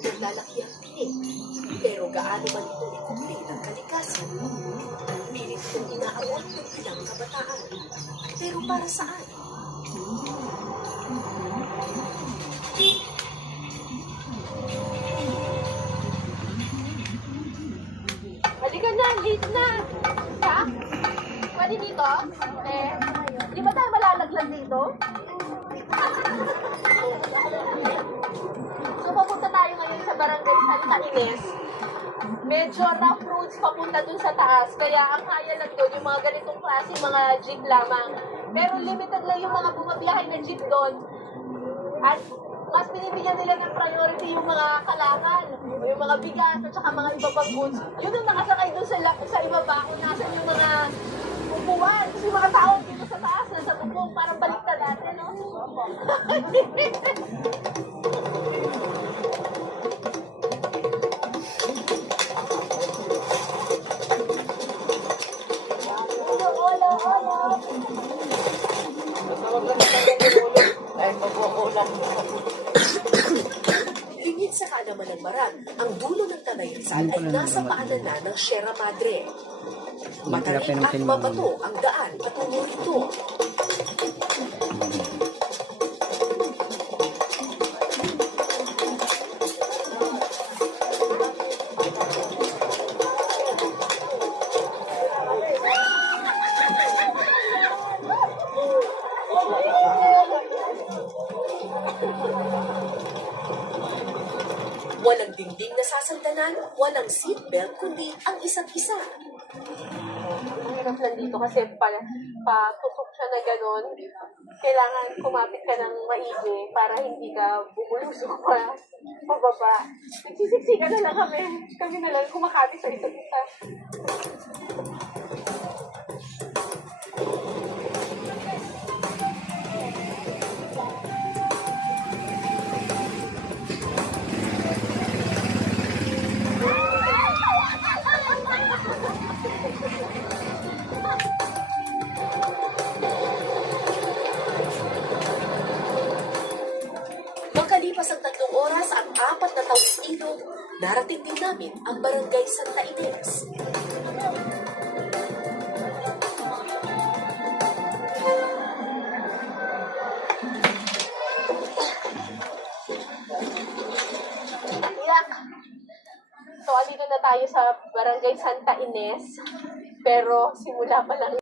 Naglalaki ang tinig, pero gaano man ito ikukli ng kalikasan. Pilit itong inaabot ng ilang kabataan. Pero para saan? Halika na, late na. Ha? Pwede dito? Di ba tayo malalaglag dito? So, papunta tayo ngayon sa Barangay Santa Ines. Medyo rough roads papunta dun sa taas. Kaya ang kaya lang doon, yung mga ganitong klase, mga jeep lamang. Pero limited lang yung mga bumabiyahe na jeep doon. At mas binibigyan nila ng priority yung mga kalakal, yung mga bigas, at saka mga iba pang goods. Yun ang nakasakay doon sa ibaba, kung nasan yung mga upuan. Kasi yung mga tao dito sa taas, nasa bubong, parang baliktad natin, no? Lingid sa kaalaman ng Marag, ang dulo ng Tanay Rizal ay nasa paanan na ng Sierra Madre. Matarik at mabato ang daan patungo rito. Walang dingding na sasandalan, walang seatbelt, kundi ang isa't isa. Ang hirap lang dito kasi patusok siya na gano'n. Kailangan kumapit ka ng maigi para hindi ka bumulusok pa pababa. Nagsisiksika na lang kami. Kami na lang kumakati sa isa't isa. Makalipas ang 3 oras at 4 na tawid ilog, narating din namin ang Barangay Santa Ines. So, andito na tayo sa Barangay Santa Ines. Pero simula pa lang